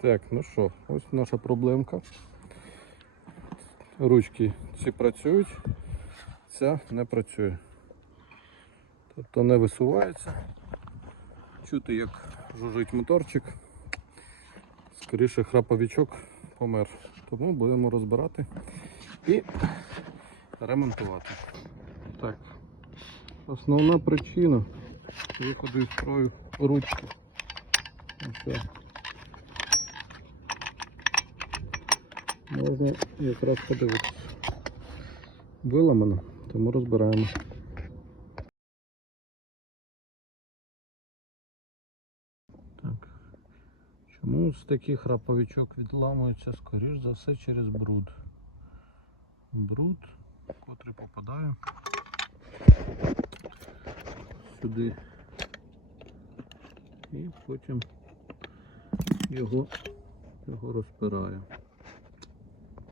Так, ну що, ось наша проблемка. Ручки ці працюють, ця не працює. Тобто не висувається. Чути, як жужить моторчик. Скоріше храповичок помер. Тому будемо розбирати і ремонтувати. Так. Основна причина виходу із строю ручки. Ось. Можна якраз подивитися. Виламано, тому розбираємо. Так. Чому з таких раповичок відламується, скоріш за все, через бруд. Бруд, котрий попадає сюди. І потім його, його розпирає.